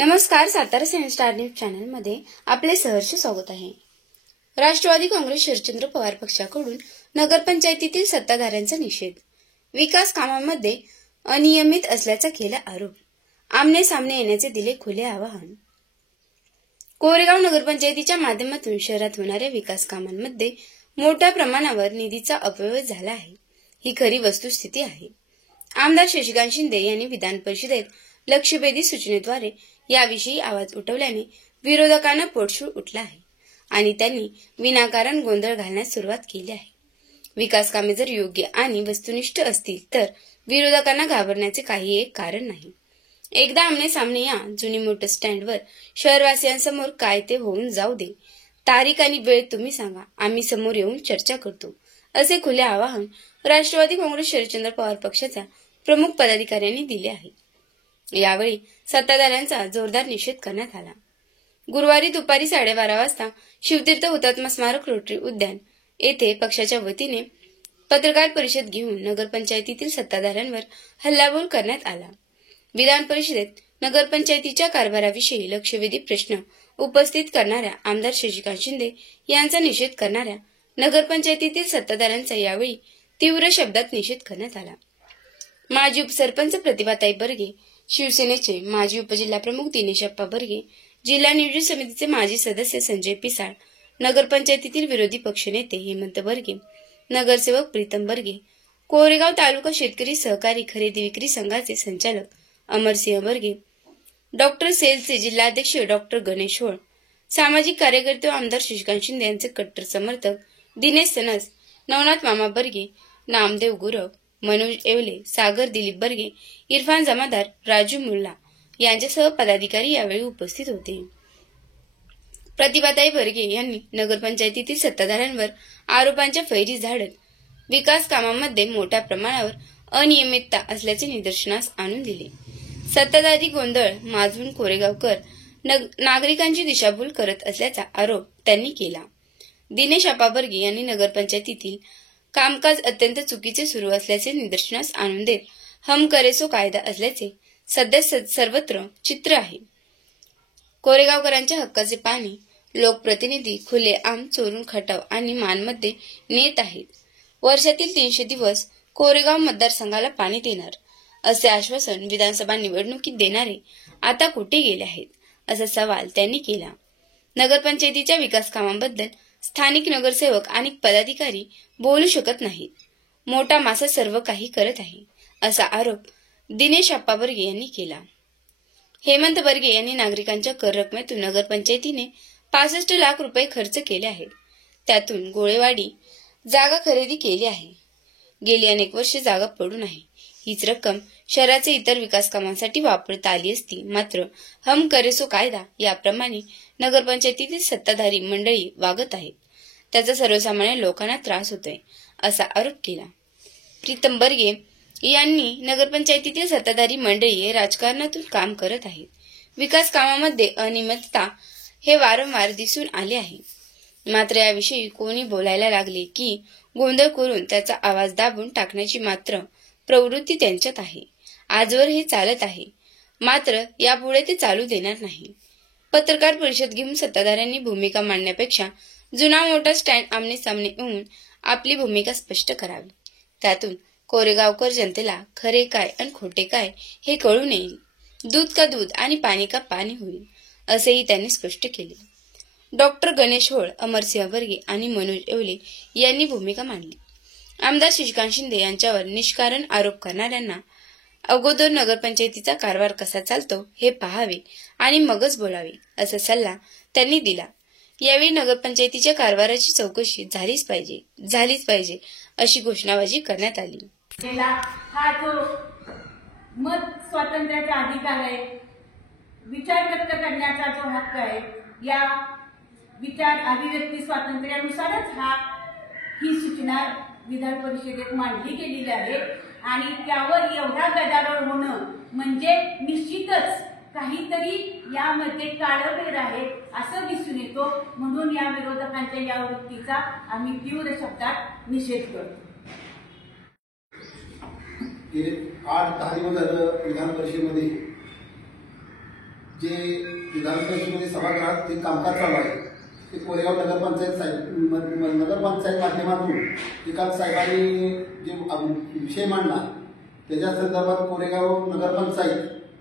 नमस्कार, Satara science star news चॅनलमध्ये आपले सहर्ष स्वागत आहे। राष्ट्रवादी काँग्रेस शरदचंद्र पवार पक्षाकडून नगरपंचायतीतील सत्ताधाऱ्यांचा निषेध, विकास कामांमध्ये अनियमित असल्याचा केला आरोप, आमने सामने येण्याचे दिले खुले आवाहन। कोरेगाव नगरपंचायतीच्या माध्यमातून शहरात होणाऱ्या विकास कामांमध्ये मोठ्या प्रमाणावर निधीचा अपव्यय झाला आहे, ही खरी वस्तुस्थिती आहे। आमदार शशिकांत शिंदे यांनी विधान परिषदेत लक्षवेधी सूचनेद्वारे याविषयी आवाज उठवल्याने विरोधकांना पोटशूळ उठला आहे आणि त्यांनी विनाकारण गोंधळ घालण्यास सुरुवात केली आहे। विकास कामे जर योग्य आणि वस्तुनिष्ठ असतील तर विरोधकांना घाबरण्याचे काही एक कारण नाही। एकदा आमने सामने या जुनी मोटर स्टँडवर शहरवासियांसमोर काय ते होऊन जाऊ दे, तारीख आणि वेळ तुम्ही सांगा, आम्ही समोर येऊन चर्चा करतो, असे खुले आवाहन राष्ट्रवादी काँग्रेस शरदचंद्र पवार पक्षाच्या प्रमुख पदाधिकाऱ्यांनी दिले आहे। यावेळी सत्ताधाऱ्यांचा जोरदार निषेध करण्यात आला। गुरुवारी दुपारी 12:30 वाजता शिवतीर्थ हुतात्मा स्मारक रोटरी उद्यान येथे पक्षाच्या वतीने पत्रकार परिषद घेऊन नगरपंचायतीतील सत्ताधाऱ्यांवर हल्लाबोल करण्यात आला। विधान परिषदेत नगरपंचायतीच्या कारभाराविषयी लक्षवेधी प्रश्न उपस्थित करणाऱ्या आमदार शशिकांत शिंदे यांचा निषेध करणाऱ्या नगरपंचायतीतील सत्ताधाऱ्यांचा यावेळी तीव्र शब्दात निषेध करण्यात आला। माजी उपसरपंच प्रतिभाताई बर्गे, शिवसेनेचे माजी उपजिल्हाप्रमुख दिनेशप्पा बर्गे, जिल्हा नियोजन समितीचे माजी सदस्य संजय पिसाळ, नगरपंचायतीतील विरोधी पक्षनेते हेमंत बर्गे, नगरसेवक प्रीतम बर्गे, कोरेगाव तालुका शेतकरी सहकारी खरेदी विक्री संघाचे संचालक अमरसिंह बर्गे, डॉक्टर सेलचे जिल्हाध्यक्ष डॉक्टर गणेश होळ, सामाजिक कार्यकर्ते आमदार शशिकांत शिंदे यांचे कट्टर समर्थक दिनेश सनस, नवनाथ मामा बर्गे, नामदेव गुरव, मनोज येवले, सागर दिलीप बर्गे, इरफान जमादार, राजू मुल्ला यांच्यासह पदाधिकारी यावेळी उपस्थित होते। प्रतिभाताई बर्गे यांनी नगरपंचायतीतील सत्ताधाऱ्यांवर आरोपांच्या फैरी झाडत विकास कामांमध्ये मोठ्या प्रमाणावर अनियमितता असल्याचे निदर्शनास आणून दिले। सत्ताधारी गोंधळ माजवून कोरेगावकर नागरिकांची दिशाभूल करत असल्याचा आरोप त्यांनी केला। दिनेशप्पा बर्गे यांनी नगरपंचायतीतील कामकाज अत्यंत चुकीचे सुरू असल्याचे निदर्शनास आणून देत हम करे सो कायदा असल्याचे सध्या सर्वत्र चित्र आहे। कोरेगावकरांच्या हक्काचे पाणी लोकप्रतिनिधी खुलेआम चोरून खटाव आणि मानमध्ये नेत आहेत। वर्षातील 300 दिवस कोरेगाव मतदारसंघाला पाणी देणार असे आश्वासन विधानसभा निवडणुकीत देणारे आता कुठे गेले आहेत, असा सवाल त्यांनी केला। नगरपंचायतीच्या विकास कामांबद्दल स्थानिक नगरसेवक आणि पदाधिकारी बोलू शकत नाहीत, मोठा मासा सर्व काही करत आहे, असा आरोप दिनेशप्पा बर्गे यांनी केला। हेमंत बर्गे यांनी नागरिकांच्या कर रकमेतून नगरपंचायतीने 65 लाख रुपये खर्च केले आहेत, त्यातून गोळेवाडी जागा खरेदी केली आहे, गेली अनेक वर्षे जागा पडून आहे, हीच रक्कम शहराचे इतर विकास कामांसाठी वापरता आली असती, मात्र हम करे सो कायदा याप्रमाणे नगरपंचायतीतील सत्ताधारी मंडळी वागत आहेत, त्याचा सर्वसामान्य लोकांना त्रास होतोय, असा आरोप केला। प्रीतम बर्गे यांनी नगरपंचायतीतील सत्ताधारी मंडळी राजकारणातून काम करत आहेत, विकास कामामध्ये अनियमितता हे वारंवार दिसून आले आहे, मात्र याविषयी कोणी बोलायला लागले की गोंधळ करून त्याचा आवाज दाबून टाकण्याची मात्र प्रवृत्ती त्यांच्यात आहे। आजवर हे चालत आहे, मात्र यापुढे ते चालू देणार नाही। पत्रकार परिषद घेऊन सत्ताधाऱ्यांनी भूमिका मांडण्यापेक्षा जुना मोठा स्टँड आमने सामने येऊन आपली भूमिका स्पष्ट करावी, त्यातून कोरेगावकर जनतेला खरे काय आणि खोटे काय हे कळून येईल, दूध का दूध आणि पाणी का पाणी होईल, असेही त्यांनी स्पष्ट केले। डॉक्टर गणेश होळ, अमरसिंह बर्गे आणि मनोज येवले यांनी भूमिका मांडली। आमदार शशिकांत शिंदे यांच्यावर निष्कारण आरोप करणाऱ्यांना अगोदर नगरपंचायतीचा कारभार कसा चालतो हे पाहावे आणि मगच बोलावे, असा सल्ला त्यांनी दिला। यावेळी नगरपंचायतीच्या कारभाराची चौकशी झालीच पाहिजे अशी घोषणाबाजी करण्यात आली। हा जो मत स्वातंत्र्याचा अधिकार आहे, विचार व्यक्त करण्याचा जो हक्क आहे, या विचार अभिव्यक्ती स्वातंत्र्यानुसारच ही सूचना विधान परिषदेत मांडली गेलेली आहे आणि त्यावर एवढा गदारोळ होणं म्हणजे निश्चितच काहीतरी यामध्ये काळबेर आहे असं दिसून येतो। म्हणून या विरोधकांच्या या वृत्तीचा आम्ही तीव्र शब्दात निषेध करतो। 8-10 दिवस झालं विधान परिषदेमध्ये जे विधान परिषदेमध्ये सभागृहात ते कामकाज चालू आहे ते कोरेगाव नगरपंचायत माध्यमातून विकास साहेबांनी जे विषय मांडला त्याच्या संदर्भात कोरेगाव नगरपंचायत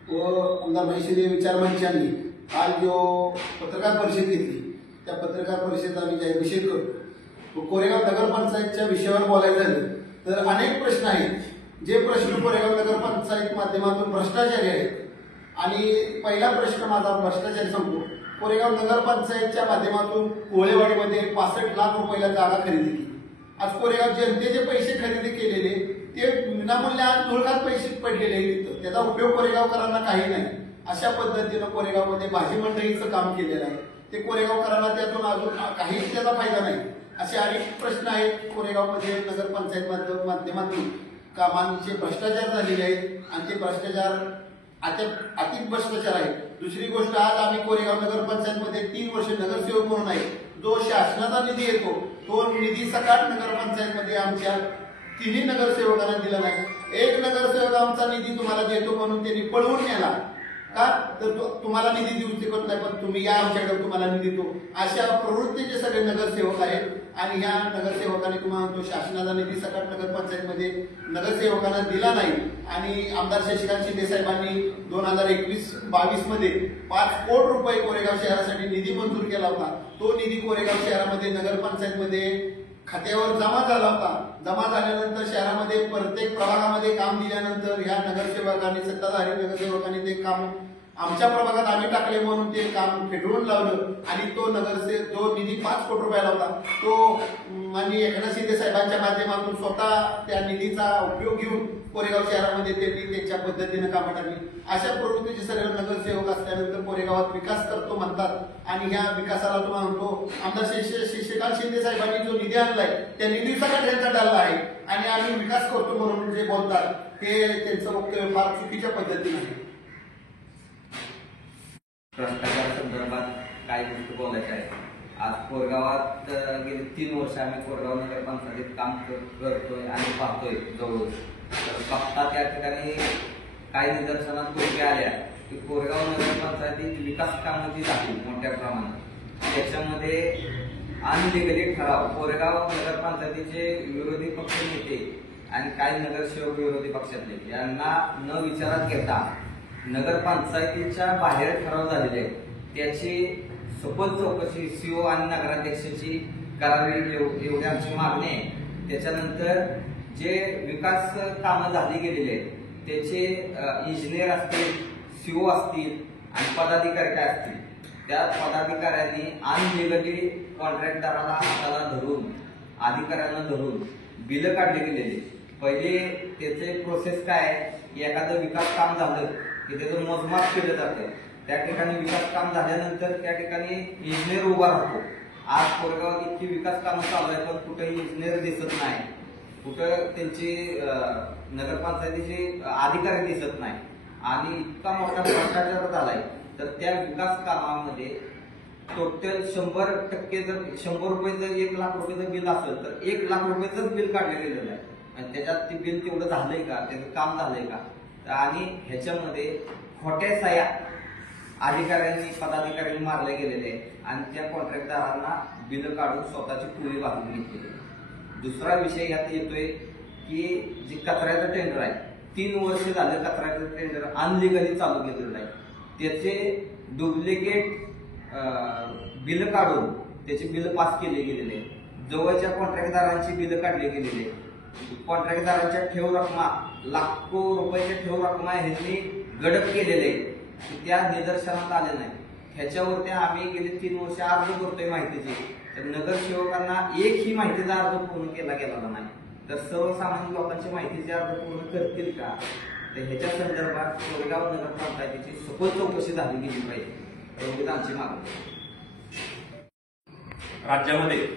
व आमदार महेश विचारमंच यांनी काल जो पत्रकार परिषद घेतली त्या पत्रकार परिषदेत आम्ही जाहीर निषेध करतो. कोरेगाव नगरपंचायतच्या विषयावर बोलायचं झालं तर अनेक प्रश्न आहेत जे प्रश्न कोरेगाव नगरपंचायत माध्यमातून भ्रष्टाचारी आहेत. आणि पहिला प्रश्न माझा भ्रष्टाचारी सांगतो. कोरेगाव नगरपंचायतच्या माध्यमातून कोळेवाडीमध्ये 65 लाख रुपयाला जागा खरेदी केली. आज कोरेगाव जनतेचे पैसे खरेदी केलेले ते विनामूल्य आज धुळकात पैसे पडलेले आहेत. त्याचा उपयोग कोरेगावकरांना काही नाही. अशा पद्धतीनं कोरेगावमध्ये भाजी मंडळीचं काम केलेलं आहे. ते कोरेगावकरांना त्यातून अजून काहीच त्याचा फायदा नाही. असे अनेक प्रश्न आहेत कोरेगावमध्ये नगरपंचायत माध्यमातून कामांचे भ्रष्टाचार झालेले आहेत आणि ते भ्रष्टाचार अति भ्रष्टाचार आहे. दुसरी गोष्ट आज आम्ही कोरेगाव नगरपंचायतमध्ये 3 वर्ष नगरसेवक म्हणून आहे. जो शासनाचा निधी येतो तो निधी सकाळ नगरपंचायतमध्ये आमच्या 3 नगरसेवकांना दिला नाही. एक नगरसेवक आमचा निधी तुम्हाला देतो म्हणून त्यांनी पळवून नेला का तर तुम्हाला निधी देऊ शकत नाही पण तुम्ही या आमच्याकडे तुम्हाला निधी देतो. अशा प्रवृत्तीचे सगळे नगरसेवक आहेत. आणि ह्या नगरसेवकांनी तुम्हाला तो शासनाचा निधी सकाळ नगरपंचायतमध्ये नगरसेवकांना दिला नाही. आणि आमदार शशिकांत शिंदे साहेबांनी 2021-22 मध्ये 5 कोटी रुपये कोरेगाव शहरासाठी निधी मंजूर केला होता. तो निधी कोरेगाव शहरामध्ये नगरपंचायतमध्ये खात्यावर जमा झाला होता. जमा झाल्यानंतर शहरामध्ये प्रत्येक प्रभागामध्ये काम दिल्यानंतर ह्या नगरसेवकांनी सत्ताधारी नगरसेवकांनी ते काम आमच्या प्रभागात आम्ही टाकले म्हणून ते काम फेडवून लावलं. आणि तो जो निधी 5 कोटी रुपयाला होता तो माननीय एकनाथ शिंदे साहेबांच्या माध्यमातून स्वतः त्या निधीचा उपयोग घेऊन कोरेगाव शहरामध्ये त्यांनी त्यांच्या पद्धतीनं कामं टाकली. अशा प्रवृत्तीचे सर्व नगरसेवक असल्यानंतर कोरेगावात विकास करतो म्हणतात आणि ह्या विकासाला तो म्हणतो आमदार शशिकांत शिंदे साहेबांनी जो निधी आणलाय त्या निधीचा त्यांचा डालला आहे आणि आम्ही विकास करतो म्हणून जे बोलतात ते त्यांचं वक्तव्य फार चुकीच्या पद्धतीने आहे. भ्रष्टाचार संदर्भात काही गोष्टी बोलायच्या आहेत. आज कोरेगावात गेली 3 वर्ष आम्ही कोरेगाव नगरपंचायतीत काम करतोय आणि पाहतोय जवळ. तर बघता त्या ठिकाणी काही निदर्शनात गोष्टी आल्या की कोरेगाव नगरपंचायतीत विकास कामं जी झाली मोठ्या प्रमाणात त्याच्यामध्ये अनलिगली ठराव कोरेगाव नगरपंचायतीचे विरोधी पक्ष नेते आणि काही नगरसेवक विरोधी पक्षातले यांना न विचारात घेता नगरपंचायतीच्या बाहेर ठराव झालेले आहेत. त्याची सखोल चौकशी सीओ आणि नगराध्यक्षाची करावी एवढी आमची मागणी आहे. त्याच्यानंतर जे विकास कामं झाली गेलेली आहेत त्याचे इंजिनियर असतील सीओ असतील आणि पदाधिकारी काय असतील त्या पदाधिकाऱ्यांनी अनलिगली कॉन्ट्रॅक्टदाराला हाताला धरून अधिकाऱ्यांना धरून बिलं काढली गेलेली. पहिले त्याचे प्रोसेस काय एखादं विकास काम झालं की त्याचं मोजमाप केलं जातं. त्या ठिकाणी विकास काम झाल्यानंतर त्या ठिकाणी इंजिनियर उभा राहतो. आज कोरेगावात इतकी विकास कामं चालू आहेत पण कुठेही इंजिनियर दिसत नाही. कुठं त्यांची नगरपंचायतीचे अधिकारी दिसत नाही. आणि इतका मोठा भ्रष्टाचार झालाय तर त्या विकास कामामध्ये टोटल 100% जर 100 रुपये जर 1 लाख रुपयेचं बिल असेल तर 1 लाख रुपयेच बिल काढलं गेलेलं आहे. आणि त्याच्यात ते बिल तेवढं झालंय का त्याचं काम झालंय का. आणि ह्याच्यामध्ये खोट्या सह्या अधिकाऱ्यांनी पदाधिकाऱ्यांनी मारले गेलेले आणि त्या कॉन्ट्रॅक्टदारांना बिल काढून स्वतःची पुरी बांधून घेतलेली. दुसरा विषय यात येतोय की जे कचऱ्याचं टेंडर आहे 3 वर्ष झालं कचऱ्याचं टेंडर अनलिगली चालू केलेलं आहे. त्याचे डुप्लिकेट बिल काढून त्याचे बिल पास केले गेलेले. जवळच्या कॉन्ट्रॅक्टदारांची बिल काढली गेलेली. कॉन्ट्रॅक्टदारांच्या ठेव रकमा लाखो रुपयाच्या ठेव रकमा ह्यांनी गडप केलेले त्या निदर्शनात आले नाही. ह्याच्यावरती आम्ही गेले 3 वर्ष अर्ज करतोय माहितीची. तर नगरसेवकांना एकही माहितीचा अर्ज पूर्ण केला गेलेला नाही. तर सर्वसामान्य लोकांची माहितीचे अर्ज पूर्ण करतील का तर ह्याच्या संदर्भात कोरेगाव नगरपंचायतीची सखोल चौकशी झाली गेली पाहिजे एवढीच आमची मागणी. राज्यामध्ये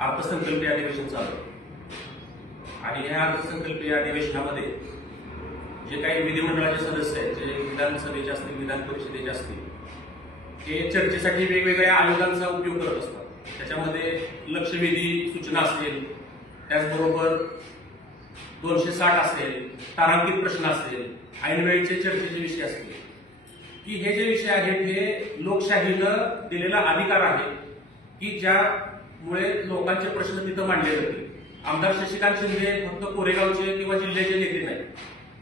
अर्थसंकल्पीय अधिवेशन चालू आणि या अर्थसंकल्पीय अधिवेशनामध्ये जे काही विधिमंडळाचे सदस्य आहेत जे विधानसभेचे असतील विधान परिषदेचे असतील ते चर्चेसाठी वेगवेगळ्या आयोगांचा उपयोग करत असतात. त्याच्यामध्ये लक्षवेधी सूचना असेल त्याचबरोबर 260 असेल तारांकित प्रश्न असेल ऐनवेळीचे चर्चेचे विषय असतील. की हे जे विषय आहेत हे लोकशाहीनं दिलेला अधिकार आहे की ज्यामुळे लोकांचे प्रश्न तिथं मांडले जातील. आमदार शशिकांत शिंदे फक्त कोरेगावचे किंवा जिल्ह्याचे नेते नाही,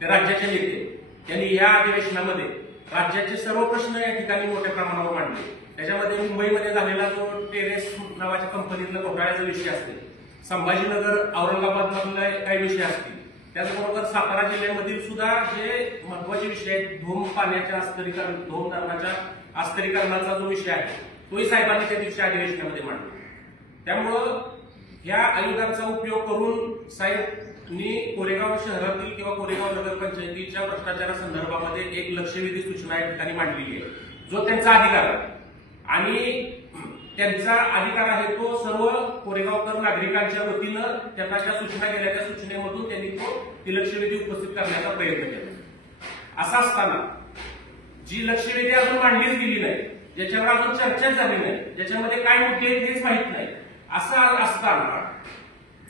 ते राज्याचे नेते. त्यांनी या अधिवेशनामध्ये राज्याचे सर्व प्रश्न या ठिकाणी मोठ्या प्रमाणावर मांडले. त्याच्यामध्ये मुंबईमध्ये झालेला जो टेरेस नावाच्या कंपनीतला घोटाळ्याचा विषय असेल, संभाजीनगर औरंगाबाद मधले काही विषय असतील, त्याचबरोबर सातारा जिल्ह्यामधील सुद्धा जे महत्वाचे विषय आहेत, धूम पाण्याच्या अस्तरीकरण, धूम धरणाच्या अस्तरीकरणाचा जो विषय आहे तोही साहेबांनी त्या दिवशी अधिवेशनामध्ये मांडला. त्यामुळं ह्या आयुधांचा उपयोग करून साहेबांनी कोरेगाव शहरातील किंवा कोरेगाव नगरपंचायतीच्या भ्रष्टाचारासंदर्भामध्ये एक लक्षवेधी सूचना या ठिकाणी मांडलेली आहे, जो त्यांचा अधिकार आहे. आणि त्यांचा अधिकार आहे तो सर्व कोरेगावकर नागरिकांच्या वतीनं त्यांना ज्या सूचना गेल्या त्या सूचनेमधून त्यांनी ती लक्षवेधी उपस्थित करण्याचा प्रयत्न केला. असं असताना जी लक्षवेधी अजून मांडलीच गेली नाही, ज्याच्यावर अजून चर्चाच झाली नाही, ज्याच्यामध्ये काय मुद्दे आहेत हेच माहित नाही, असं असताना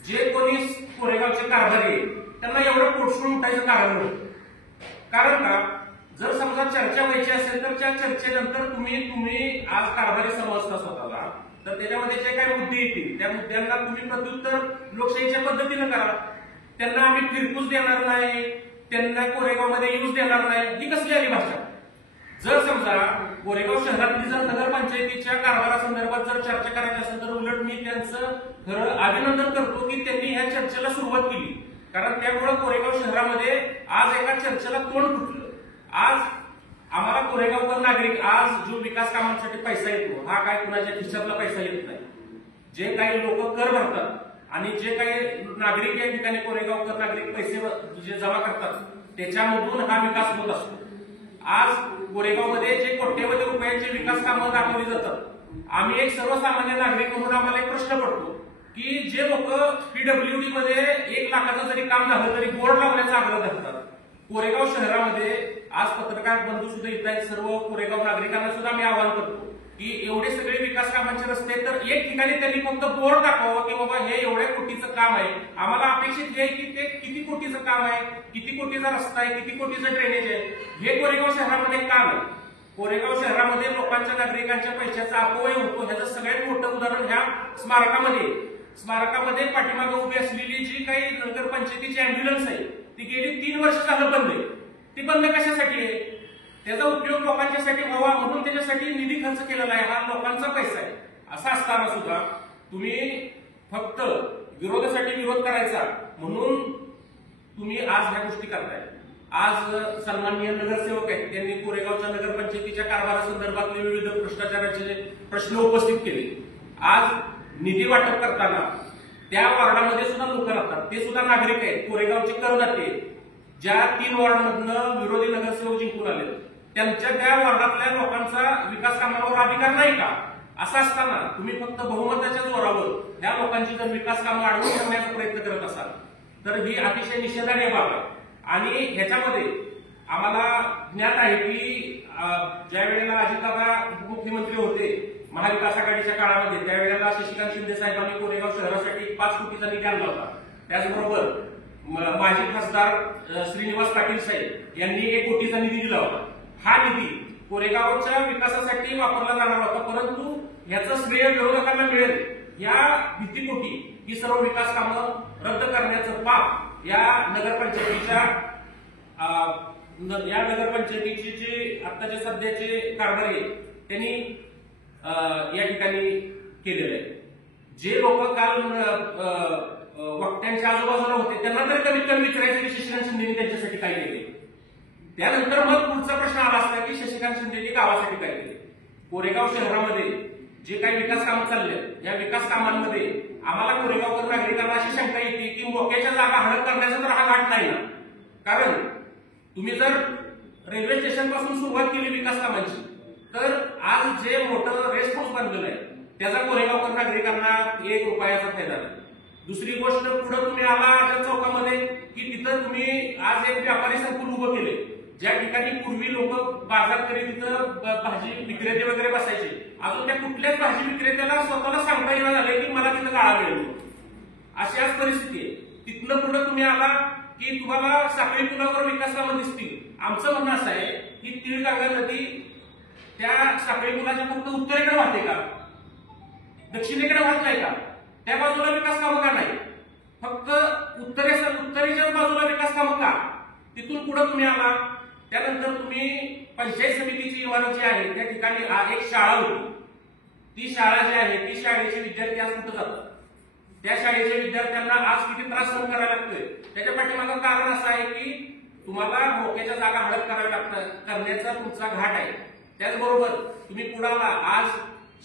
जे कोणी कोरेगावचे कारभारी त्यांना एवढं पोटसून उठायचं कारण नव्हतं. कारण का, जर समजा चर्चा व्हायची असेल तर त्या चर्चेनंतर तुम्ही आज कारभारी समजता स्वतःला, तर त्याच्यामध्ये जे काही मुद्दे येतील त्या मुद्द्यांना तुम्ही प्रत्युत्तर लोकशाहीच्या पद्धतीनं करा. त्यांना आम्ही फिरकूच देणार नाही, त्यांना कोरेगावमध्ये येऊच देणार नाही, ही कसली आली भाषा. जर समजा कोरेगाव शहरातली जर नगरपंचायतीच्या कारभारासंदर्भात जर चर्चा करायची असेल तर उलट मी त्यांचं खरं अभिनंदन करतो की त्यांनी ह्या चर्चेला सुरुवात केली. कारण त्यामुळे कोरेगाव शहरामध्ये आज एका चर्चेला तोंड फुटलं. आज आम्हाला कोरेगावकर नागरिक, आज जो विकास कामांसाठी पैसा येतो हा काय कुणाच्या खिशातला पैसा येत नाही. जे काही लोक कर भरतात आणि जे काही नागरिक या ठिकाणी कोरेगावकर नागरिक पैसे जे जमा करतात त्याच्यामधून हा विकास होत असतो. आज कोरेगावमध्ये जे कोट्यवधी रुपयांचे विकास कामं दाखवली जातात, आम्ही एक सर्वसामान्य नागरिक म्हणून आम्हाला एक प्रश्न पडतो की जे लोक पीडब्ल्यूडी मध्ये 1 लाखाचं जरी काम झालं तरी बोर्ड लावण्याचा आग्रह धरतात, कोरेगाव शहरामध्ये आज पत्रकार बंधू सुद्धा येत आहेत, सर्व कोरेगाव नागरिकांना सुद्धा मी आवाहन करतो की एवढे सगळे विकास कामांचे रस्ते तर एक ठिकाणी त्यांनी फक्त बोर्ड दाखवावं की बाबा हे एवढ्या कोटीचं काम आहे. आम्हाला अपेक्षित आहे की ते किती कोटीचं काम आहे, किती कोटीचा रस्ता आहे, किती कोटीचं ड्रेनेज आहे, हे कोरेगाव शहरामध्ये काम आहे. कोरेगाव शहरामध्ये लोकांच्या नागरिकांच्या पैशाचा अपव्यय होतो ह्याचं सगळ्यात मोठं उदाहरण ह्या स्मारकामध्ये पाठीमागे उभी असलेली जी काही नगरपंचायतीची अँब्युलन्स आहे ती गेली 3 वर्ष झालं बंद आहे. ती बंद कशासाठी आहे, त्याचा उपयोग लोकांच्यासाठी व्हावा म्हणून त्याच्यासाठी निधी खर्च केलेला आहे, हा लोकांचा पैसा आहे. असं असताना सुद्धा तुम्ही फक्त विरोधासाठी विरोध करायचा म्हणून तुम्ही आज ह्या गोष्टी करताय. आज सन्माननीय नगरसेवक आहेत, त्यांनी कोरेगावच्या नगरपंचायतीच्या कारभारासंदर्भातले विविध भ्रष्टाचाराचे प्रश्न उपस्थित केले. आज निधी वाटप करताना त्या वॉर्डामध्ये सुद्धा लोक राहतात, ते सुद्धा नागरिक आहेत, कोरेगावचे करदाते. ज्या 3 वॉर्डामधनं विरोधी नगरसेवक जिंकून आले त्यांच्या त्या वॉर्डातल्या लोकांचा विकास कामावर अधिकार नाही का? असं असताना तुम्ही फक्त बहुमताच्या जोरावर ह्या लोकांची जर विकास कामं अडवून ठेवण्याचा प्रयत्न करत असाल तर ही अतिशय निषेधार्ह बाब आहे. आणि ह्याच्यामध्ये आम्हाला ज्ञात आहे की ज्या वेळेला अजितदादा उपमुख्यमंत्री होते महाविकास आघाडीच्या काळामध्ये, त्यावेळेला शशिकांत शिंदे साहेबांनी कोरेगाव शहरासाठी 5 कोटीचा निधी आणला होता. त्याचबरोबर माजी खासदार श्रीनिवास पाटील साहेब यांनी 1 कोटीचा निधी दिला होता. हा निधी कोरेगावच्या विकासासाठी वापरला जाणार होता, परंतु याचं श्रेय विरोधकांना मिळेल या भीतीपोटी ही सर्व विकास कामं रद्द करण्याचं पाप या नगरपंचायतीचे जे आत्ताचे सध्याचे कारभारी त्यांनी या ठिकाणी केलेलं आहे. जे लोक काल वक्त्यांच्या आजूबाजूला होते त्यांना तरी कमीत कमी विचारायचं की शशिकांत शिंदेनी त्यांच्यासाठी काय केले. त्यानंतर मग पुढचा प्रश्न आला असता की शशिकांत शिंदेनी गावासाठी काय केले. कोरेगाव शहरामध्ये जे काही विकास कामं चालले या विकास कामांमध्ये आम्हाला कोरेगावकर नागरिकांना अशी शंका येते की मोक्याच्या जागा हडप करण्याचा तर हा घाट नाही ना. कारण तुम्ही जर रेल्वे स्टेशन पासून सुरुवात केली विकास कामांची तर आज जे मोठं रेस्ट हाऊस बांधलेलं आहे त्याचा कोरेगावकर नागरिकांना 1 रुपयाचा फायदा नाही. दुसरी गोष्ट, पुढे तुम्ही आला आझाद चौकामध्ये की तिथं तुम्ही आज एक व्यापारी संकुल उभं केले, ज्या ठिकाणी पूर्वी लोक बाजार करीत तिथं भाजी विक्रेते वगैरे बसायचे. अजून त्या कुठल्याच भाजी विक्रेत्याला स्वतःला सांगता येणं झालंय की मला तिथं गाळा मिळेल. अशाच परिस्थिती आहे. तिथनं पुढे तुम्ही आला की तुम्हाला साखळी पुलावर विकास कामं दिसतील आमचं म्हणणं असं आहे की तीळगंगा नदी त्या साखळी पुलाच्या फक्त उत्तरेकडे वाहते का, दक्षिणेकडे वाहत नाही का? त्या बाजूला विकास कामं का नाही? फक्त उत्तरेच्या बाजूला विकास कामं का? तिथून पुढे तुम्ही आला त्यानंतर तुम्ही पंचायत समितीची इमारत जी आहे त्या ठिकाणी एक शाळा होती. ती शाळा जी आहे ती शाळेचे विद्यार्थी आज कुठं जातात? त्या शाळेच्या विद्यार्थ्यांना आज किती त्रास सहन करायला लागतोय? त्याच्या पाठीमागं कारण असं आहे की तुम्हाला मोक्याच्या जागा हडप करण्याचा तुमचा घाट आहे. त्याचबरोबर तुम्ही पुढाला आज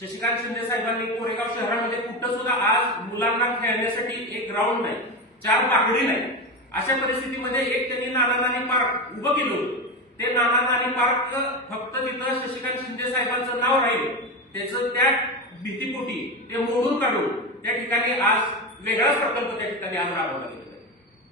शशिकांत शिंदे साहेबांनी कोरेगाव शहरामध्ये कुठं सुद्धा आज मुलांना खेळण्यासाठी एक ग्राउंड नाही, 4 बाकडी नाही. अशा परिस्थितीमध्ये एक त्यांनी नाना नानी पार्क उभं केलं होतं. ते नाना नानी पार्क फक्त तिथं शशिकांत शिंदे साहेबांचं नाव राहील, त्याचं त्या भीतीपोटी ते मोडून काढून त्या ठिकाणी आज वेगळाच प्रकल्प त्या ठिकाणी आज राबवला गेला.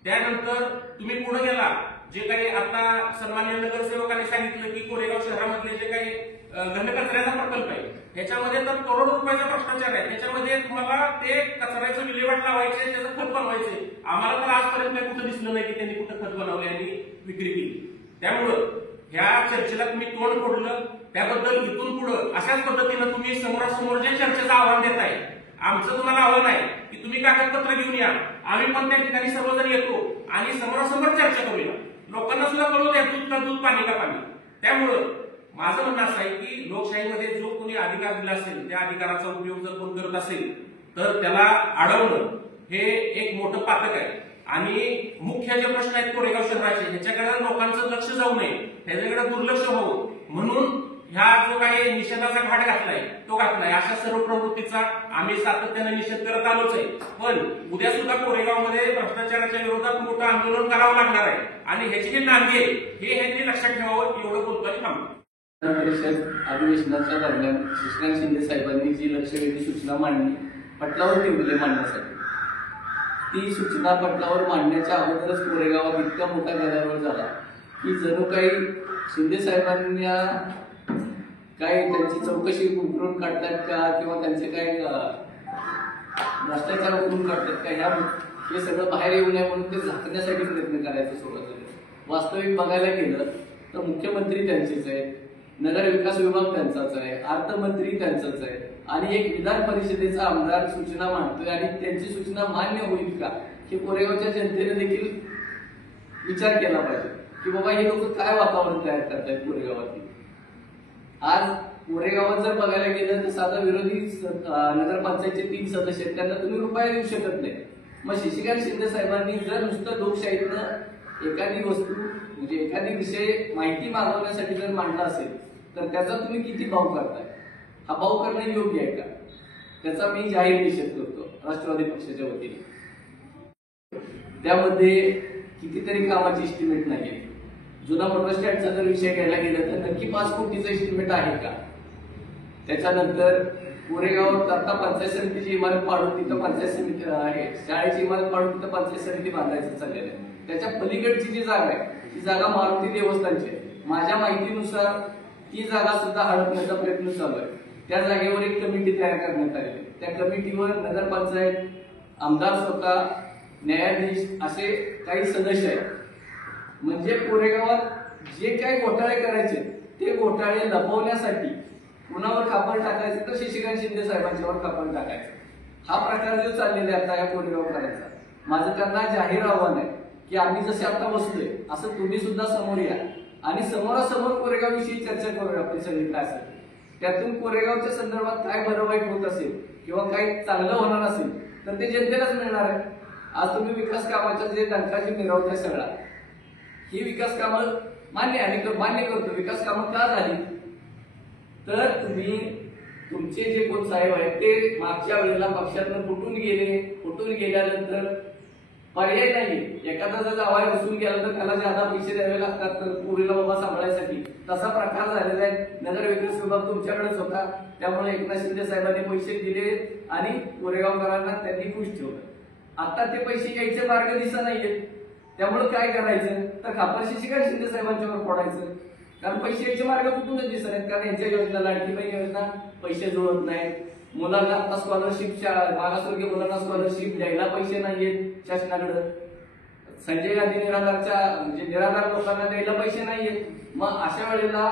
त्यानंतर तुम्ही पुढे गेला, जे काही आता सन्मान्य नगरसेवकांनी सांगितलं की कोरेगाव शहरामधले जे काही घनकचऱ्याचा प्रकल्प आहे त्याच्यामध्ये तर करोडो रुपयाचा भ्रष्टाचार आहे. त्याच्यामध्ये तुम्हाला ते कचऱ्याचं विल्हेवाट लावायचे, त्याचं खत बनवायचे. आम्हाला तर आजपर्यंत काही कुठं दिसलं नाही की त्यांनी कुठं खत बनवले आणि विक्री केली. त्यामुळं ह्या चर्चेला तुम्ही तोंड फोडलं. त्याबद्दल इथून पुढे अशाच पद्धतीनं तुम्ही समोरासमोर जे चर्चेचं आव्हान देताय, आमचं तुम्हाला आव्हान आहे की तुम्ही कागदपत्र घेऊन या, आम्ही पण त्या ठिकाणी सर्वजण येतो आणि समोरासमोर चर्चा करूया. लोकांना सुद्धा कळू द्या दूध का दूध, पाणी का पाणी. त्यामुळं माझं म्हणणं असं आहे की लोकशाहीमध्ये जो कोणी अधिकार दिला असेल त्या अधिकाराचा उपयोग जर कोण करत असेल तर त्याला अडवणं हे एक मोठं पातक आहे. आणि मुख्य जे प्रश्न आहेत कोरेगाव शहराचे ह्याच्याकडे लोकांचं लक्ष जाऊ नये, ह्याच्याकडे दुर्लक्ष व्हावं म्हणून ह्या जो काही निषेधाचा घाट घातलाय तो घातलाय. अशा सर्व प्रवृत्तीचा आम्ही सातत्याने निषेध करत आलोच आहे. पण उद्या सुद्धा कोरेगावमध्ये भ्रष्टाचाराच्या विरोधात मोठं आंदोलन करावं लागणार आहे आणि ह्याची जी नांदी आहे हे ह्यांनी लक्षात ठेवावं. एवढं बोलतो आणि थांबतो. परिषद अधिवेशनाच्या दरम्यान शशिकांत शिंदे साहेबांनी जी लक्षवेधी सूचना मांडली पटलावर ठेवली मांडण्यासाठी, ती सूचना पटलावर मांडण्याच्या अगोदरच कोरेगावात इतका मोठा गदारोळ झाला की जणू काही शिंदे साहेबांना काय त्यांची चौकशी उकरून काढतात का किंवा त्यांचे काय भ्रष्टाचार उकरून काढतात का, हे सगळं बाहेर येऊ नये म्हणून ते झाकण्यासाठी प्रयत्न करायचा सुरुवात झाली. वास्तविक बघायला गेलं तर मुख्यमंत्री त्यांचेच आहेत, नगर विकास विभाग त्यांचाच आहे, अर्थमंत्री त्यांचाच आहे आणि एक विधान परिषदेचा आमदार सूचना मांडतोय आणि त्यांची सूचना मान्य होईल का हे कोरेगावच्या जनतेने देखील विचार केला पाहिजे की बाबा हे लोक काय वातावरण तयार करतायत कोरेगावातील. आज कोरेगावात जर बघायला गेलं तर साधा विरोधी नगरपंचायतचे 3 सदस्य आहेत, त्यांना तुम्ही रुपया देऊ शकत नाही. मग शशिकांत शिंदे साहेबांनी जर नुसतं लोकशाहीतनं एखादी वस्तू म्हणजे एखादी विषय माहिती मागवण्यासाठी जर मांडला असेल तर त्याचा तुम्ही किती भाव करताय? हा भाव करणं योग्य आहे का? त्याचा मी जाहीर निषेध करतो राष्ट्रवादी पक्षाच्या वतीने. त्यामध्ये कितीतरी कामाची एस्टिमेट नाही. जुना मोटर स्टँडचा जर विषय घ्यायला गेला तर नक्की 5 कोटीचं एस्टिमेट आहे का? त्याच्यानंतर कोरेगावात आता पंचायत समितीची इमारत पाडून तिथं पंचायत समिती आहे, शाळेची इमारत पाडून तिथं पंचायत समिती बांधायचं चाललेलं आहे. त्याच्या पलीकडची जी जागा आहे ती जागा मारुती देवस्थानची आहे. माझ्या माहितीनुसार ती जागा सुद्धा हडपण्याचा प्रयत्न चालू आहे. त्या जागेवर एक कमिटी तयार करण्यात आली. त्या कमिटीवर नगरपंचायत, आमदार स्वतः, न्यायाधीश असे काही सदस्य आहेत. म्हणजे कोरेगावात जे काही घोटाळे करायचे ते घोटाळे लपवण्यासाठी कुणावर खापर टाकायचं तर शशिकांत शिंदे साहेबांच्यावर खापर टाकायचं. हा प्रकार जो चाललेला आहे आता या कोरेगावकरांचा, माझं त्यांना जाहीर आव्हान आहे की आम्ही जसे आता बसलोय असं तुम्ही सुद्धा समोर या आणि समोरासमोर कोरेगावविषयी चर्चा करूया. आपली सगळी काय असेल त्यातून कोरेगावच्या संदर्भात काय बरं वाईट होत असेल किंवा काही चांगलं होणार असेल तर ते जनतेलाच मिळणार आहे. आज तुम्ही विकास कामाच्या जे डंकाची मिरवताय सगळा, ही विकास कामं मान्य करतो. विकास कामं का झाली तर तुम्ही तुमचे जे कोण साहेब आहेत ते मागच्या वेळेला पक्षातून फुटून गेल्यानंतर पर्याय नाही. एखादा जर जावाय बसून गेला तर त्याला ज्यादा पैसे द्यावे लागतात तर पुरीला बाबा सांभाळायसाठी. तसा प्रकार झालेला आहे. नगर विकास विभाग तुमच्याकडेच होता, त्यामुळे एकनाथ शिंदे साहेबांनी पैसे दिले आणि कोरेगावकरांना त्यांनी खुश ठेवलं. आता ते पैसे यायचे मार्ग दिसत नाहीयेत. त्यामुळे काय करायचं तर खापर शशिकांत शिंदे साहेबांच्यावर फोडायचं, कारण पैसे यायचे मार्ग कुठूनच दिसत नाहीत. कारण यांच्या योजना, लाडकी बहीण योजना पैसे जुळत नाही. मुलांना आता स्कॉलरशिप, मागासवर्गीय मुलांना स्कॉलरशिप द्यायला पैसे नाहीयेत शासनाकडे. संजय गांधी निराधारच्या म्हणजे निराधार लोकांना द्यायला पैसे नाहीये. मग अशा वेळेला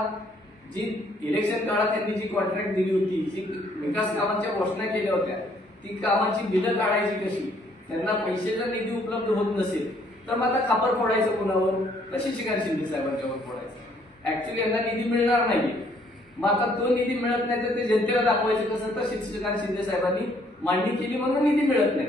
जी इलेक्शन काळात त्यांनी जी कॉन्ट्रॅक्ट दिली होती, जी विकास कामांच्या घोषणा केल्या होत्या, ती कामाची बिलं काढायची कशी? त्यांना पैशाचा निधी उपलब्ध होत नसेल तर मग आता खापर फोडायचं कोणावर? तर शशिकांत शिंदे साहेबांच्यावर फोडायचं. ऍक्च्युली यांना निधी मिळणार नाही. मग आता तो निधी मिळत नाही तर ते जनतेला दाखवायचं कसं? तर शशिकांत शिंदे साहेबांनी मांडणी केली म्हणून निधी मिळत नाही.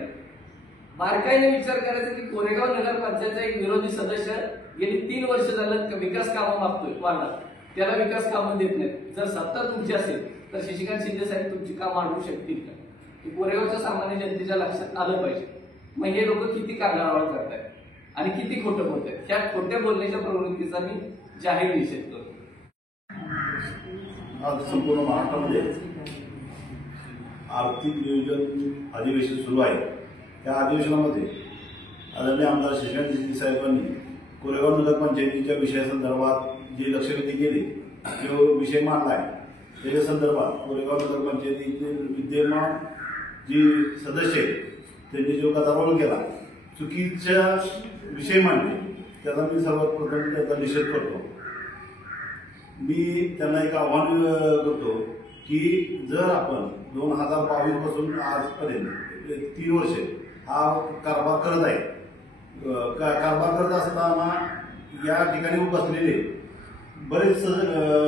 बारकाईने विचार करायचा की कोरेगाव नगरपंचायतचा एक विरोधी सदस्य गेली 3 वर्ष झालं विकास कामं मागतोय वार्डात, त्याला विकास कामं देत नाहीत. जर सत्ता तुमची असेल तर शशिकांत शिंदे साहेब तुमची कामं आणू शकतील का? हे कोरेगावच्या सामान्य जनतेच्या लक्षात आलं पाहिजे. मग हे लोक किती कांगाळावर करतायत आणि किती खोटं बोलतायत, त्या खोट्या बोलण्याच्या प्रवृत्तीचा मी जाहीर निषेध करतो. आज संपूर्ण महाराष्ट्रामध्ये आर्थिक नियोजन अधिवेशन सुरू आहे. त्या अधिवेशनामध्ये आदरणीय आमदार शशिकांत शिंदे साहेबांनी कोरेगाव नगरपंचायतीच्या विषयासंदर्भात जी लक्षवेधी केली, जो विषय मांडला आहे त्याच्या संदर्भात कोरेगाव नगरपंचायतीचे विद्यमान जी सदस्य आहेत त्यांनी जो गदारोळ केला, चुकीच्या विषय मांडले, त्याचा मी सर्वात प्रथम त्याचा निषेध करतो. मी त्यांना एक आव्हान करतो की जर आपण 2022 पासून आजपर्यंत 3 वर्षे हा कारभार करत आहे, कारभार करत असताना या ठिकाणी बसलेले बरेच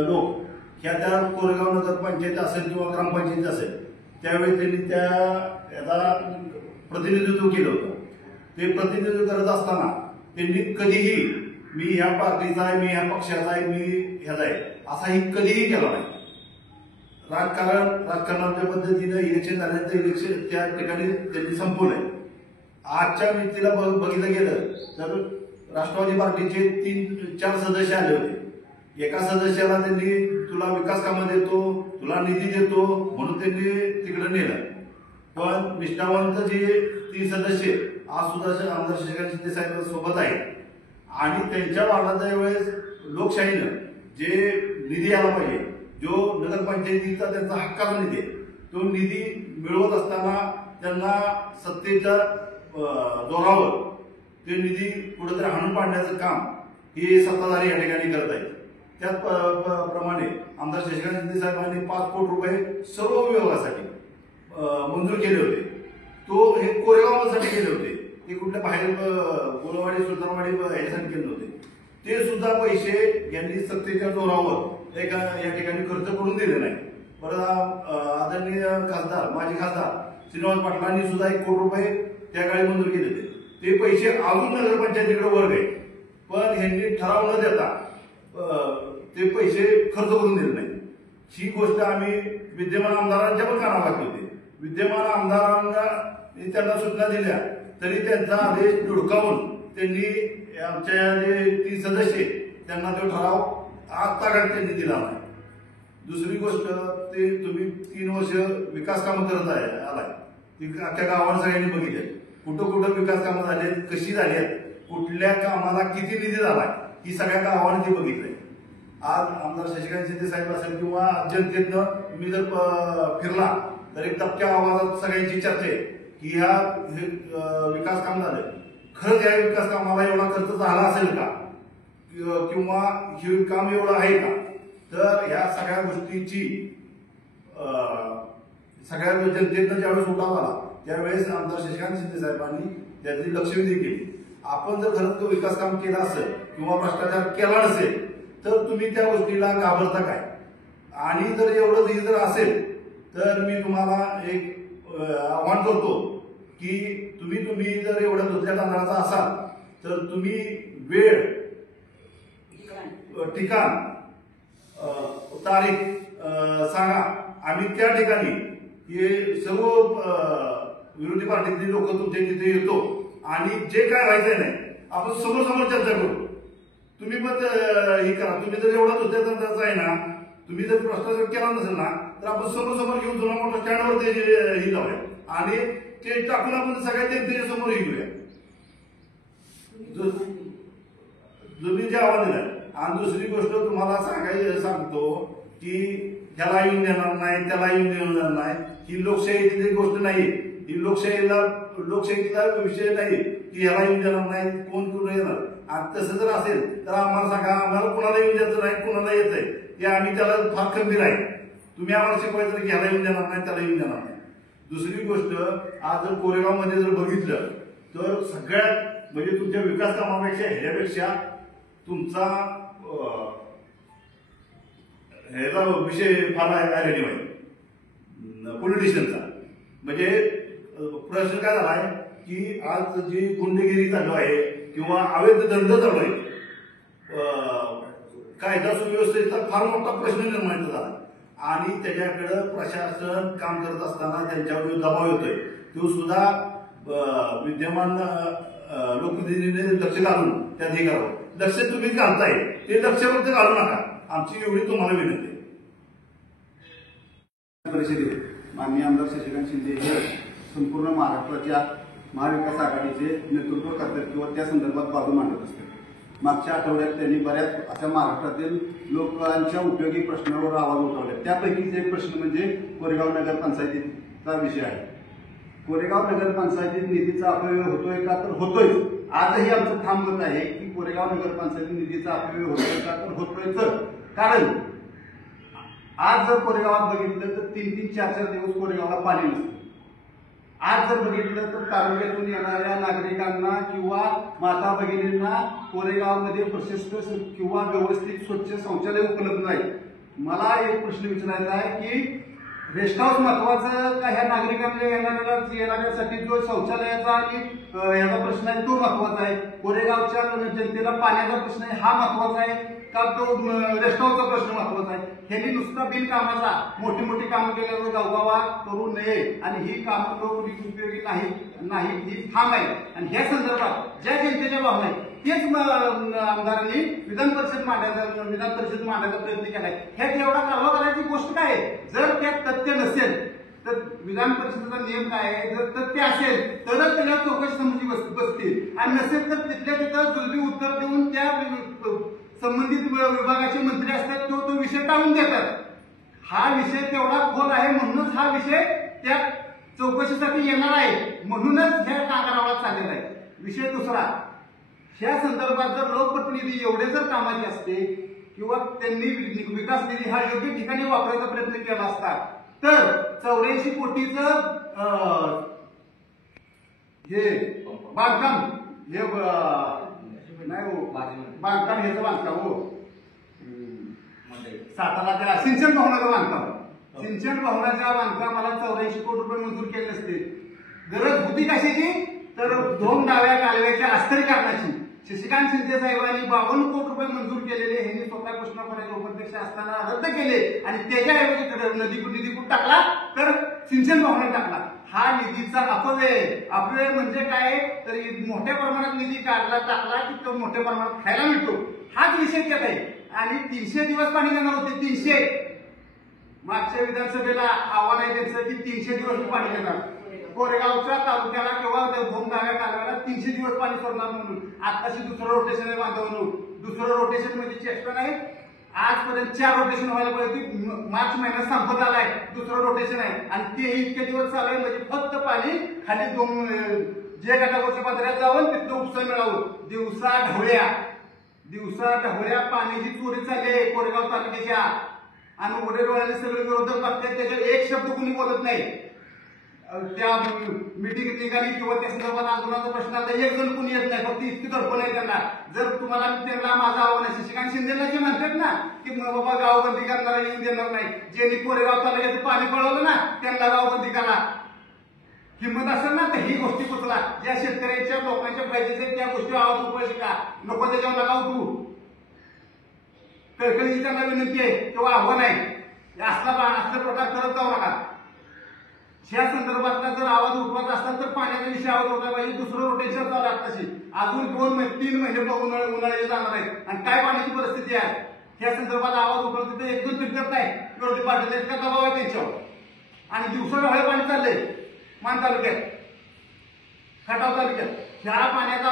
लोक त्या कोरेगाव नगरपंचायत असेल किंवा ग्रामपंचायत असेल त्यावेळी त्यांनी याचा प्रतिनिधित्व केलं होतं. ते प्रतिनिधित्व करत असताना त्यांनी कधीही मी ह्या पार्टीचा आहे, मी ह्या पक्षाचा आहे, मी ह्याचा आहे असाही कधीही केला नाही. राजकारणाच्या पद्धतीनं इलेक्शन झाल्यानंतर इलेक्शन त्या ठिकाणी त्यांनी संपवलंय. आजच्या मितीला बघितलं गेलं तर राष्ट्रवादी पार्टीचे 3-4 सदस्य आले होते. एका सदस्याला त्यांनी तुला विकास कामं देतो, तुला निधी देतो म्हणून त्यांनी तिकडे नेलं. पण निष्ठावंत जे 3 सदस्य आज सुद्धा आमदार शशिकांत शिंदे साहेब सोबत आहेत आणि त्यांच्या वार्डाच्या वेळेस लोकशाहीनं जे निधी आला पाहिजे, जो नगरपंचायतीचा त्यांचा हक्काचा निधी आहे, तो निधी मिळवत असताना त्यांना सत्तेच्या जोरावर ते निधी कुठेतरी हाणून पाडण्याचं काम हे सत्ताधारी या ठिकाणी करत आहेत. त्याचप्रमाणे आमदार शशिकांत शिंदे साहेबांनी 5 कोटी रुपये सर्व विभागासाठी मंजूर केले होते. तो हे कोरेगावासाठी केले होते, ते कुठल्या बाहेर गोलवाडी सुलतानवाडी ह्यासाठी केले होते. ते सुद्धा पैसे यांनी सत्तेच्या जोरावर या ठिकाणी खर्च करून दिले नाही. परत आदरणीय खासदार माजी खासदार श्रीनिवास पाटलांनी सुद्धा 1 कोटी रुपये त्या काळी मंजूर केले होते. ते पैसे अजून नगरपंचायतीकडे वर्ग आहे, पण ह्यांनी ठराव न देता ते पैसे खर्च करून दिले नाही. ही गोष्ट आम्ही विद्यमान आमदारांच्या पण कानावर घातली होती. विद्यमान आमदारांना त्यांना सूचना दिल्या तरी त्यांचा आदेश धुडकावून त्यांनी आमच्या जे 3 सदस्य त्यांना तो ठराव आत्ता त्यांनी दिला नाही. दुसरी गोष्ट, ते तुम्ही 3 वर्ष विकास कामं करत आलाय, ती अख्ख्या गावाला सगळ्यांनी बघितले. कुठं कुठं विकास कामं झाली, कशी झाली आहेत, कुठल्या कामाला किती निधी झालाय, ही सगळ्या गावाने ती बघितलंय. आज आमदार शशिकांत शिंदे साहेब असेल किंवा जनतेतनं तुम्ही जर फिरला तर एक दबक्या आवाजात सगळ्यांची चर्चा आहे की ह्या विकास काम झालं, खरंच या विकास कामाला एवढा खर्च झाला असेल का किंवा हे काम एवढं आहे का? तर या सगळ्या गोष्टीची सगळ्या जनतेनं ज्यावेळेस उठाव आला त्यावेळेस आमदार शशिकांत शिंदे साहेबांनी त्याची लक्षवेधी केली. आपण जर खरंच विकास काम केला असेल किंवा भ्रष्टाचार केला नसेल तर तुम्ही त्या गोष्टीला घाबरता काय? आणि जर एवढं जर असेल तर मी तुम्हाला एक आव्हान करतो की तुम्ही जर एवढ्या दुसऱ्या तांदळाचा असाल तर तुम्ही वेळ, ठिकाण, तारीख सांगा. आम्ही त्या ठिकाणी हे सर्व विरोधी पार्टीतले लोक तुमच्या तिथे येतो आणि जे काय व्हायचंय नाही आपण समोर समोर चर्चा करू. तुम्ही पण हे करा. तुम्ही जर एवढा दुसऱ्या तांदळाचा आहे ना, तुम्ही जर भ्रष्टाचार केला नसेल ना तर आपण समोर समोर घेऊन जुना मोठा स्टँडवर ते हे लावूया आणि ते टाकून आपण सगळ्या जनतेच्या समोर घेऊया. तुम्ही जे आवाज दिलाय. आणि दुसरी गोष्ट तुम्हाला सांगतो की ह्याला येऊन देणार नाही, त्याला येऊन देणार नाही, ही लोकशाहीची गोष्ट नाही. ही लोकशाहीचा विषय नाही. की ह्याला येऊन देणार नाही, कोण कुठं येणार. आणि तसं जर असेल तर आम्हाला सांगा, आम्हाला कुणाला येऊन द्यायचं नाही, कुणाला येतंय ते आम्ही त्याला फार खंबीर आहे. तुम्ही आम्हाला शिकवायचं की ह्याला येऊन देणार नाही, त्याला येऊन देणार नाही. दुसरी गोष्ट, आज जर कोरेगावमध्ये जर बघितलं तर सगळ्यात म्हणजे तुमच्या विकास कामापेक्षा ह्याच्यापेक्षा तुमचा ह्याचा विषय फार आयडेंटिफाय आहे पॉलिटिशियनचा. म्हणजे प्रश्न काय झालाय की आज जी गुंडगिरी चालू आहे किंवा अवैध धंदा चालू आहे, कायदा सुव्यवस्थेचा फार मोठा प्रश्न निर्माण झाला आणि त्याच्याकडे प्रशासन काम करत असताना त्यांच्यावर दबाव येतोय. तो सुद्धा विद्यमान लोकप्रतिनिधीने लक्ष घालून त्यात हे करावं. लक्ष तुम्ही घालताय ते लक्ष फक्त घालू नका, आमची एवढी तुम्हाला विनंती आहे. परिषदेत माननीय आमदार शशिकांत शिंदे हे संपूर्ण महाराष्ट्राच्या महाविकास आघाडीचे नेतृत्व करतात किंवा त्या संदर्भात बाजू मांडत असतात. मागच्या आठवड्यात त्यांनी बऱ्याच अशा महाराष्ट्रातील लोकांच्या उपयोगी प्रश्नावर आवाज उठवले. त्यापैकीच एक प्रश्न म्हणजे कोरेगाव नगर पंचायतीचा विषय आहे. कोरेगाव नगर पंचायतीत निधीचा अपव्यय होतोय का, तर होतोय. आजही आमचं ठाम मत आहे की कोरेगाव नगर पंचायतीत निधीचा अपव्यय होतोय का, तर होतोयच. कारण आज जर कोरेगावात बघितलं तर 3-3, 4-4 दिवस कोरेगावला पाणी नसतं. आज जर बघितलं तर तालुक्यातून येणाऱ्या नागरिकांना किंवा माता भगिनींना कोरेगावमध्ये प्रशस्त किंवा व्यवस्थित स्वच्छ शौचालय उपलब्ध नाही. मला एक प्रश्न विचारायचा आहे की रेस्ट हाऊस महत्वाचं का ह्या नागरिकांना येणाऱ्यासाठी जो शौचालयाचा आणि याचा प्रश्न आहे तो महत्वाचा आहे? कोरेगावच्या जनतेला पाण्याचा प्रश्न आहे हा महत्वाचा आहे का तो रेस्ट हाऊसचा प्रश्न महत्वाचा आहे? ह्यांनी नुसता बिनकामाचा मोठी मोठी कामं केल्यावर गावगावात करू नये आणि ही कामं उपयोगी नाही ही ठाम आहे. आणि ह्या संदर्भात ज्या जनतेच्या भावना आहेत तेच आमदारांनी विधान परिषद मांडायचा प्रयत्न केलाय. ह्यात एवढा कालवा करायची गोष्ट काय आहे? जर त्यात तथ्य नसेल तर विधान परिषदेचा नियम काय आहे? जर तथ्य असेल तरच त्याला चौकशी समिती बसतील आणि नसेल तर तिथल्या तिथं जुलबी उत्तर देऊन त्या संबंधित विभागाचे मंत्री असतात तो विषय टाळून देतात. हा विषय तेवढा खोल आहे म्हणूनच हा विषय त्या चौकशीसाठी येणार आहे, म्हणूनच ह्या कागदावर चाललेला आहे. विषय दुसरा, ह्या संदर्भात जर लोकप्रतिनिधी एवढे जर कामाचे असते किंवा त्यांनी विकास निधी हा योग्य ठिकाणी वापरायचा प्रयत्न केला असता तर 84 कोटीचं हे बांधकाम हे नाही हो, बांधकाम ह्याचं बांधकाम हो सातारा त्या सिंचन भवनाचं बांधकाम, सिंचन भवनाच्या बांधकामाला 84 कोटी रुपये मंजूर केले असते. गरज होती कशाची? तर 2 डाव्या कालव्याच्या अस्तरीकरणाची. शशिकांत शिंदे साहेबांनी 52 कोटी रुपये मंजूर केलेले ह्यांनी स्वतः कृष्णा खोऱ्याचे उपाध्यक्ष असताना रद्द केले आणि त्याच्याऐवजी निधी कुठे टाकला तर सिंचन भवनात टाकला. हा निधीचा अपव्यय म्हणजे काय? तर मोठ्या प्रमाणात निधी टाकला की तो मोठ्या प्रमाणात खायला मिळतो हाच विषय त्यात आहे. आणि 300 दिवस पाणी देणार होते. 300 मागच्या विधानसभेला आव्हान आहे त्यांचं की 300 दिवस पाणी देणार. कोरेगावच्या तालुक्याला किंवा 2 डाव्या कालव्याला 300 दिवस पाणी सोडणार म्हणून आताशी दुसरं रोटेशन आहे बांधवून. दुसरं रोटेशन म्हणजे चेष्टा नाही. आजपर्यंत 4 रोटेशन व्हायला पाहिजे. मार्च महिन्यात संपत आलाय, दुसरं रोटेशन आहे आणि ते इतके दिवस चालू आहे. म्हणजे फक्त पाणी खाली 2 जे गटावरच्या पातळ्यात जावं तिथं उपसा मिळावं. दिवसा ढवळ्या पाण्याची चोरी चालली आहे कोरेगाव तालुक्याच्या आणि उडे डोळ्याने सगळे विरोधक बघतात. त्याच्यात एक शब्द कुणी बोलत नाही. त्या मिटिंग निघाली किंवा त्या संदर्भात आंदोलनाचा प्रश्न आला एक जण कुणी येत नाही. फक्त इतकी दडपण आहे त्यांना. जर तुम्हाला त्यांना माझं आव्हान आहे, शशिकांत शिंदेला जे म्हणतात ना की बाबा गावबंदी करणारा येऊन देणार नाही, ज्यांनी कोरेगाव तालुक्याचं पाणी पळवलं ना त्यांना गावबंदी करा. हिंमत असेल ना तर ही गोष्टी कुचला. ज्या शेतकऱ्याच्या लोकांच्या पाहिजे त्या गोष्टी आवाज उठवाय शिका. नको त्याच्यावर नका उठू. कळकळीची त्यांना विनंती आहे किंवा आव्हान आहे, असला प्रकार करत जाऊ नका. ह्या संदर्भातला जर आवाज उठवायचा असेल तर पाण्याचा विषय आवाज उठला पाहिजे. दुसरं रोटेशन चालू आहे. अजून 2-3 महिने उन्हाळ्याचे जाणार आहेत आणि काय पाण्याची परिस्थिती आहे ह्या संदर्भात आवाज उठवला तिथे 1-2 फिरकत नाही. विरोधी पाटील इतका दबाव आहे त्यांच्यावर आणि दिवसा ढवळे पाणी चाललंय मान तालुक्यात, खटाव तालुक्यात. ह्या पाण्याचा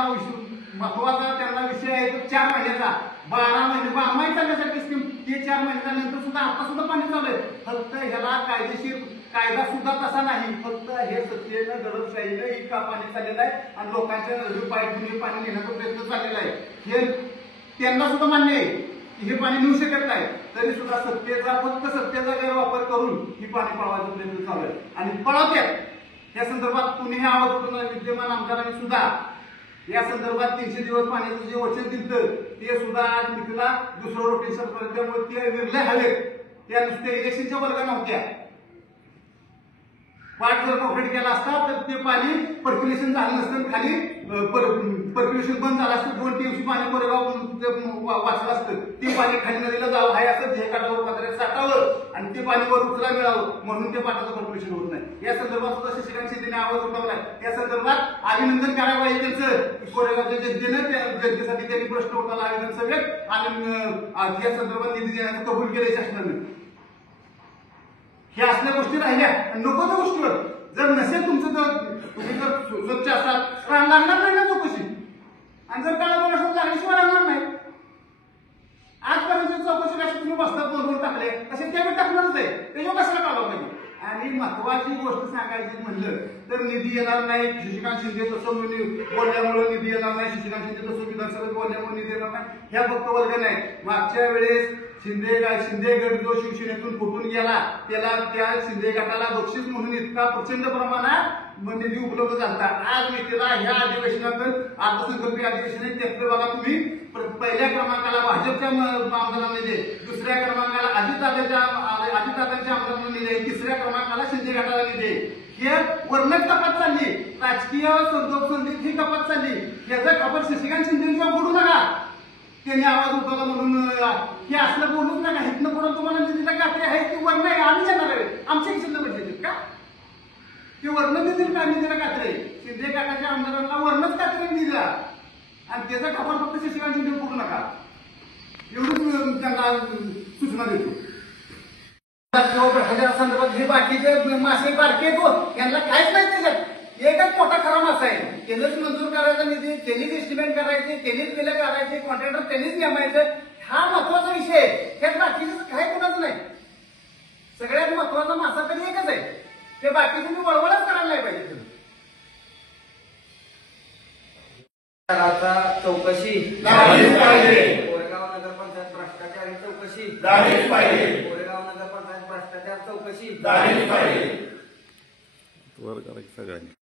महत्वाचा त्यांना विषय आहे तो 4 महिन्याचा. 12 महिने बारमाही चालण्यासाठी स्कीम ते 4 महिन्यानंतर सुद्धा आता सुद्धा पाणी चालू आहे. फक्त ह्याला कायदेशीर कायदा सुद्धा तसा नाही, फक्त हे सत्तेनं दडपशाहीनं इतका पाणी चाललेलं आहे आणि लोकांच्या नजर पाय पाणी नेण्याचा प्रयत्न चाललेला आहे. हे त्यांना सुद्धा मान्य आहे की हे पाणी नेऊ शकत नाही, तरी सुद्धा फक्त सत्तेचा गैरवापर करून ही पाणी पळवायचा प्रयत्न चालू आहे आणि पळवत्यात. या संदर्भात कुणीही आवाज उठवणाऱ्या विद्यमान आमदारांनी सुद्धा या संदर्भात 300 दिवस पाण्याचं जे वचन दिलं ते सुद्धा आज मितीला दुसरं रोटेशन त्यामुळे ते विरले हवेत. त्या नुसत्या इलेक्शनच्या वर्गा नव्हत्या. पाठ जर कॉपरेट केला असता तर ते पाणी पर्क्युलेशन झालं नसतं, खाली पर्क्युलेशन बंद झालं असतं, 2 TMC पाणी कोरेगाव वाचलं असतं. ते पाणी खाली नदीला जावं आहे असं ध्येय काठावर पात्रात साठावं आणि ते पाणी वर उचला मिळावं, म्हणून ते पाण्याचं पर्क्युलेशन होत नाही. या संदर्भात सुद्धा शशिकांत शिंदेने आवाज उठवलाय. त्या संदर्भात अभिनंदन करायला पाहिजे त्यांचं. कोरेगावच्या जनतेनं त्या जनतेसाठी त्यांनी प्रश्न उठवला विधानसभेत आणि या संदर्भात निधी देण्याचं कबूल केलं शासनानं. हे असल्या गोष्टी राहिल्या नको त्या गोष्टीवर जर नसेल तुमचं तर तुम्ही जर स्वच्छ असाल तर लागणार नाही ना चौकशी, आणि जर काळा बघ असेल लागल्याशिवाय लागणार नाही. आजपर्यंत चौकशी कशी तुम्ही बसतात बरोबर टाकले तसे त्यावेळी टाकणारच आहे, त्याच्यावर कशाला काढावं पाहिजे. आणि महत्वाची गोष्ट सांगायची म्हणलं तर निधी येणार नाही. शशिकांत शिंदे तसं बोलल्यामुळे निधी येणार नाही, शशिकांत शिंदे तसं विधानसभेत बोलल्यामुळे निधी येणार नाही, ह्या फक्त वर्ग नाही. मागच्या वेळेस शिंदे गट जो शिवसेनेतून फुटून गेला त्याला त्या शिंदे गटाला बक्षीस म्हणून इतका प्रचंड प्रमाणात निधी उपलब्ध झाला. आज मितीला ह्या अधिवेशनातून अर्थसंकल्पीय अधिवेशन त्यातलं बघा तुम्ही पहिल्या क्रमांकाला भाजपच्या आमदारांनी दिले, दुसऱ्या क्रमांकाला अजितदादांच्या आमदारांनी दिले, तिसऱ्या क्रमांकाला शिंदे गटाला दिले. हे वर्णच कपात चालली, राजकीय संदर्भात ही कपात चालली. याचा कपात शशिकांत शिंदेच्या बोलू नका, त्यांनी आवाज उठवला म्हणून हे असलं बोलूच नका. हितनं पुढे तुम्हाला निधीला खात्री आहे की वर्ण आहे, आम्ही येणार आहे आमच्या किशनला पैसे देतील का ते वर्ण देतील का निधीला खात्री आहे. शिंदे गटाच्या आमदारांना वर्णच खात्री दिला आणि त्याचा खबर फक्त शशिकांत शिंदे बोलू नका एवढंच त्यांना सूचना देतो. संदर्भात हे बाकीचे मासे बारके तो यांना काहीच नाही त्याच्यात. एकच मोठा खरा मासा आहे, त्यांनीच मंजूर करायचा निधी, त्यांनीच एस्टिमेट करायचे, त्यांनीच बिलं करायचे, कॉन्ट्रॅक्टर त्यांनीच नेमायचं. हा महत्वाचा विषय आहे, त्यात बाकीचं काही कुणाचं नाही. सगळ्यात महत्वाचा मासा तरी एकच आहे, ते बाकीचे मी वळवळच करायला नाही पाहिजे. चौकशी कोरेगाव नगरपंचायत भ्रष्टाचार चौकशी कोरेगाव नगरपंचायत भ्रष्टाचार चौकशी.